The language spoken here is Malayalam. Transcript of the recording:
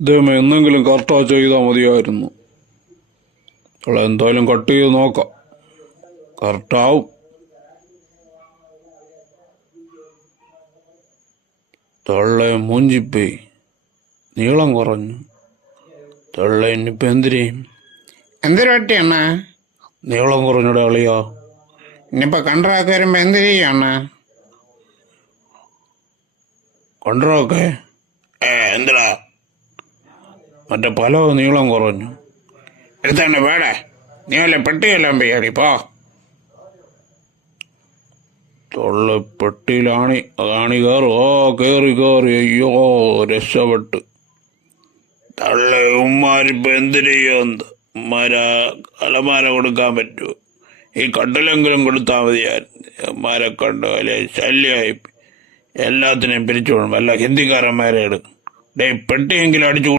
ഇദ്ദേഹം എന്തെങ്കിലും കറക്റ്റാ ചെയ്താൽ മതിയായിരുന്നു. എന്തായാലും കട്ട് ചെയ്ത് നോക്കാം, കറക്റ്റാവും. തള്ളെ മൂഞ്ചിപ്പോയി, നീളം കുറഞ്ഞു. തള്ള ഇനിയിപ്പോൾ എന്തിനേയും എന്തൊരു പറ്റിയണ്ണ? നീളം കുറഞ്ഞൂടെ അളിയാ? ഇനിയിപ്പോ കണ്ടറാക്ക് വരുമ്പോ എന്ത് ചെയ്യണ്ണ? കണ്ടറൊക്കെ എന്തിടാ മറ്റേ പല നീളം കുറഞ്ഞു. എടുത്തണ്ട വേടേ, നീ വല്ല പെട്ടിയെല്ലാം പെയ്യാടി പോ. തൊള്ള പെട്ടിയിലാണി, അതാണി കയറും. കയറി കയറി, അയ്യോ രക്ഷപ്പെട്ട്. തള്ള ഉമ്മാരിപ്പോ എന്തിനു ചെയ്യുന്നത്? ഉമ്മാരാ അലമാര കൊടുക്കാൻ പറ്റുമോ? ഈ കട്ടിലെങ്കിലും കൊടുത്താൽ മതിയായിരുന്നു. ഉമ്മാരെ കണ്ടു അല്ലെ ശല്യമായി. എല്ലാത്തിനെയും പിരിച്ചു വിടണം. വല്ല ഹിന്ദിക്കാരന്മാരെ എടുക്കും. പെട്ടിയെങ്കിലും അടിച്ചു